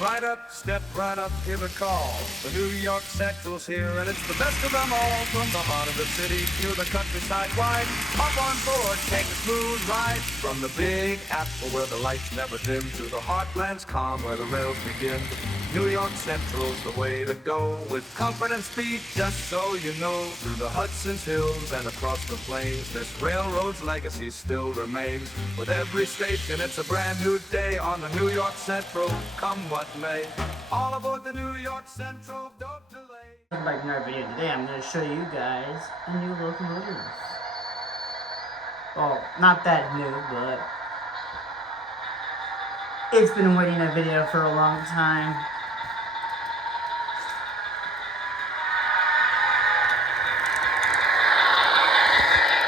Right up, step right up, hear the call. The New York Central's here, and it's the best of them all. From the heart of the city to the countryside wide. Hop on board, take a smooth ride. From the Big Apple where the lights never dim to the heartland's calm where the rails begin. New York Central's the way to go, with comfort and speed, just so you know. Through the Hudson's hills and across the plains, this railroad's legacy still remains. With every station, it's a brand new day on the New York Central, come what may. All aboard the New York Central, don't delay. Welcome back to another video. Today I'm going to show you guys a new locomotive. Well, not that new, but it's been waiting a video for a long time.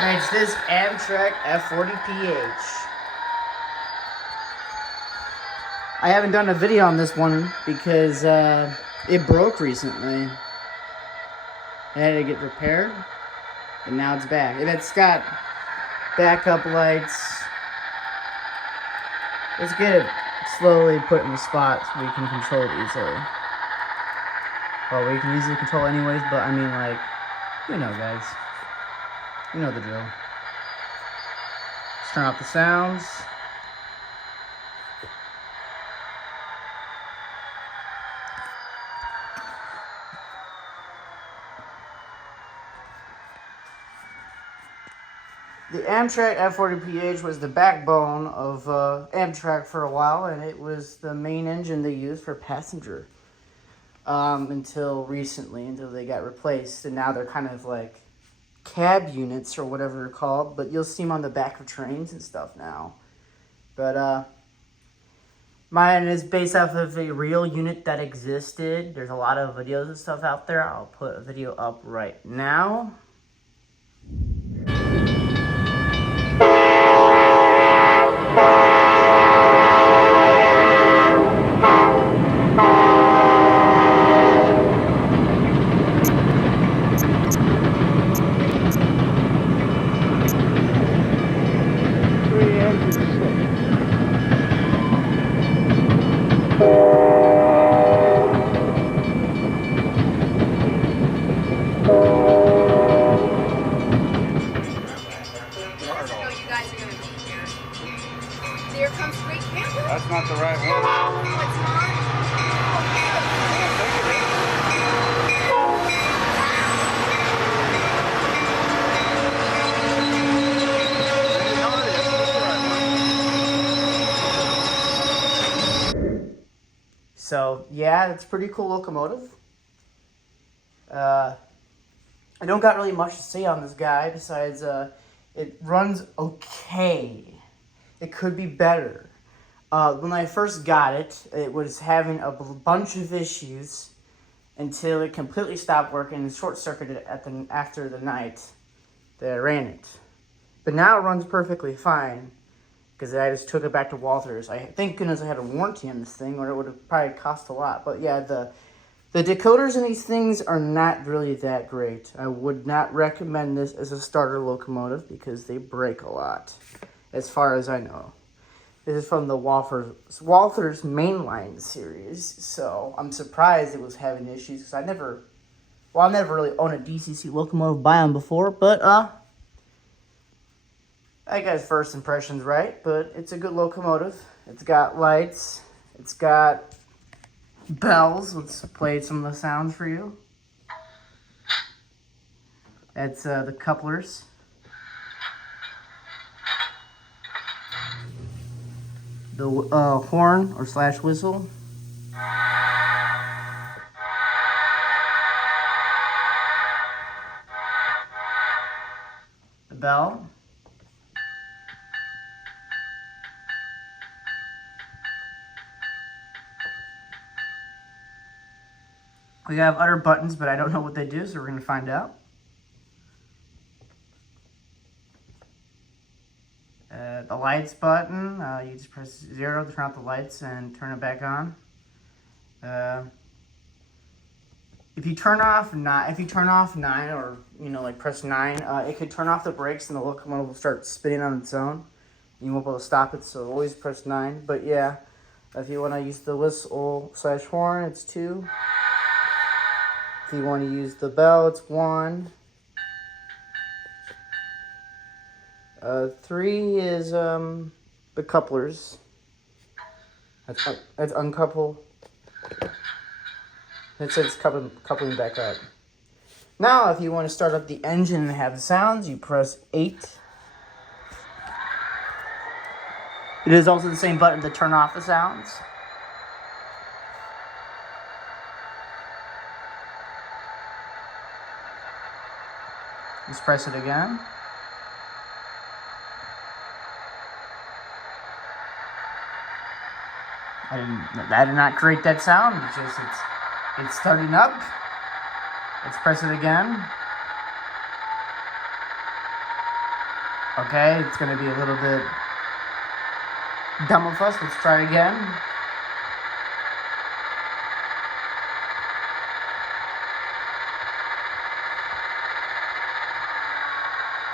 And it's this Amtrak F40PH. I haven't done a video on this one because it broke recently. It had to get repaired, and now it's back. And it's got backup lights. Let's get it slowly put in the spot so we can control it easily. Well, we can easily control it anyways, but I mean, like, you know, guys. You know the drill. Let's turn off the sounds. The Amtrak F40PH was the backbone of Amtrak for a while, and it was the main engine they used for passenger until recently, until they got replaced, and now they're kind of like cab units or whatever they're called, but you'll see them on the back of trains and stuff now. But mine is based off of a real unit that existed. There's a lot of videos and stuff out there. I'll put a video up right now. Here comes great camera. That's not the right one. No, it's not. So, yeah, it's a pretty cool locomotive. I don't got really much to say on this guy besides it runs okay. It could be better. When I first got it, it was having a bunch of issues until it completely stopped working and short-circuited after the night that I ran it. But now it runs perfectly fine because I just took it back to Walters. Thank goodness I had a warranty on this thing, or it would have probably cost a lot. But yeah, the decoders in these things are not really that great. I would not recommend this as a starter locomotive because they break a lot, as far as I know. This is from the Walters mainline series, so I'm surprised it was having issues because I never really owned a DCC locomotive by them before, but I guess first impression's right, but it's a good locomotive. It's got lights, it's got bells. Let's play some of the sounds for you. That's the couplers. The horn or slash whistle. The bell. We have other buttons, but I don't know what they do, so we're going to find out. The lights button, you just press 0 to turn off the lights and turn it back on. If you turn off 9, or like press 9, it could turn off the brakes and the locomotive will start spinning on its own. You won't be able to stop it, so always press 9. But yeah, If you want to use the whistle / horn, it's 2. If you want to use the bell, it's 1. 3 is the couplers. That's uncouple. It says coupling back up. Now, if you want to start up the engine and have the sounds, you press 8. It is also the same button to turn off the sounds. Let's press it again. I did not create that sound. It's just it's starting up. Let's press it again. Okay, it's gonna be a little bit dumb of us. Let's try it again.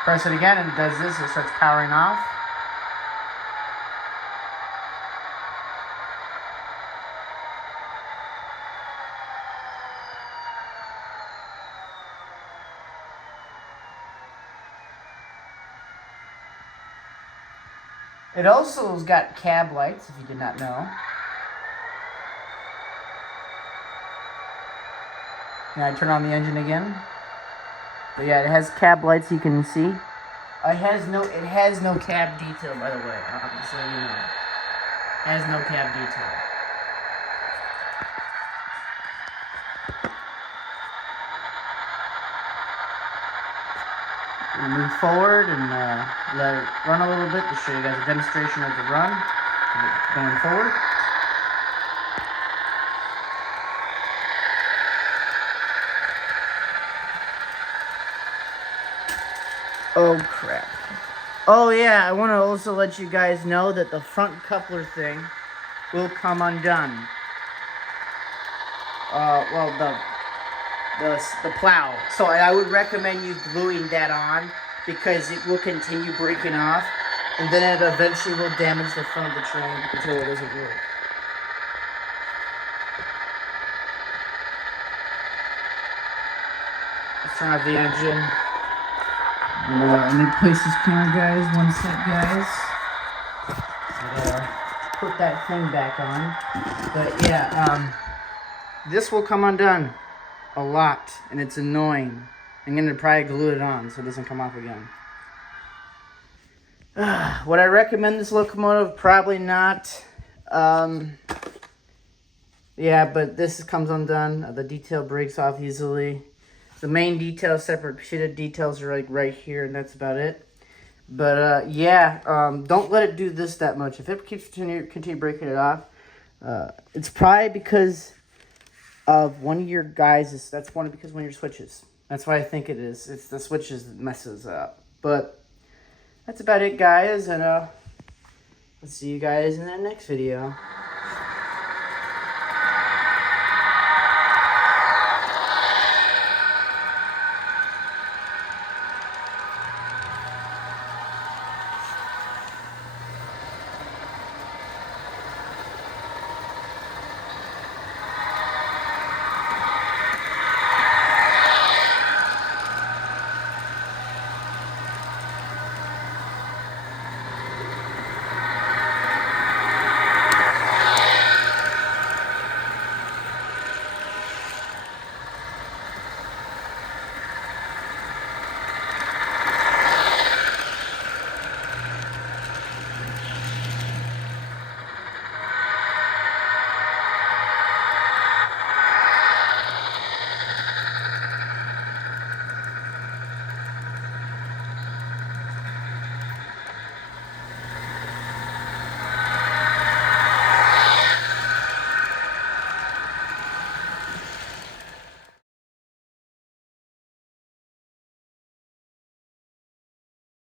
Press it again and it does this. It starts powering off. It also has got cab lights, if you did not know. Can I turn on the engine again? But yeah, it has cab lights, you can see. It has no cab detail, by the way. Just so you know. It has no cab detail. We'll move forward and let it run a little bit to show you guys a demonstration of the run going forward. Oh crap. Oh yeah, I want to also let you guys know that the front coupler thing will come undone. Well, the plow. So I would recommend you gluing that on because it will continue breaking off and then it eventually will damage the front of the train until it doesn't work. Let's turn off the engine. Let me place this camera, guys. One sec, guys. Put that thing back on. But yeah, this will come undone a lot, and it's annoying. I'm gonna probably glue it on so it doesn't come off again. Would I recommend this locomotive? Probably not. Yeah, but this comes undone. The detail breaks off easily. The main details, separate sheeted details, are like right here, and that's about it. But yeah, don't let it do this that much. If it keeps continue breaking it off, it's probably because of one of your guys. That's because one of your switches. That's why I think it is. It's the switches that messes up. But that's about it, guys, and I'll see you guys in the next video.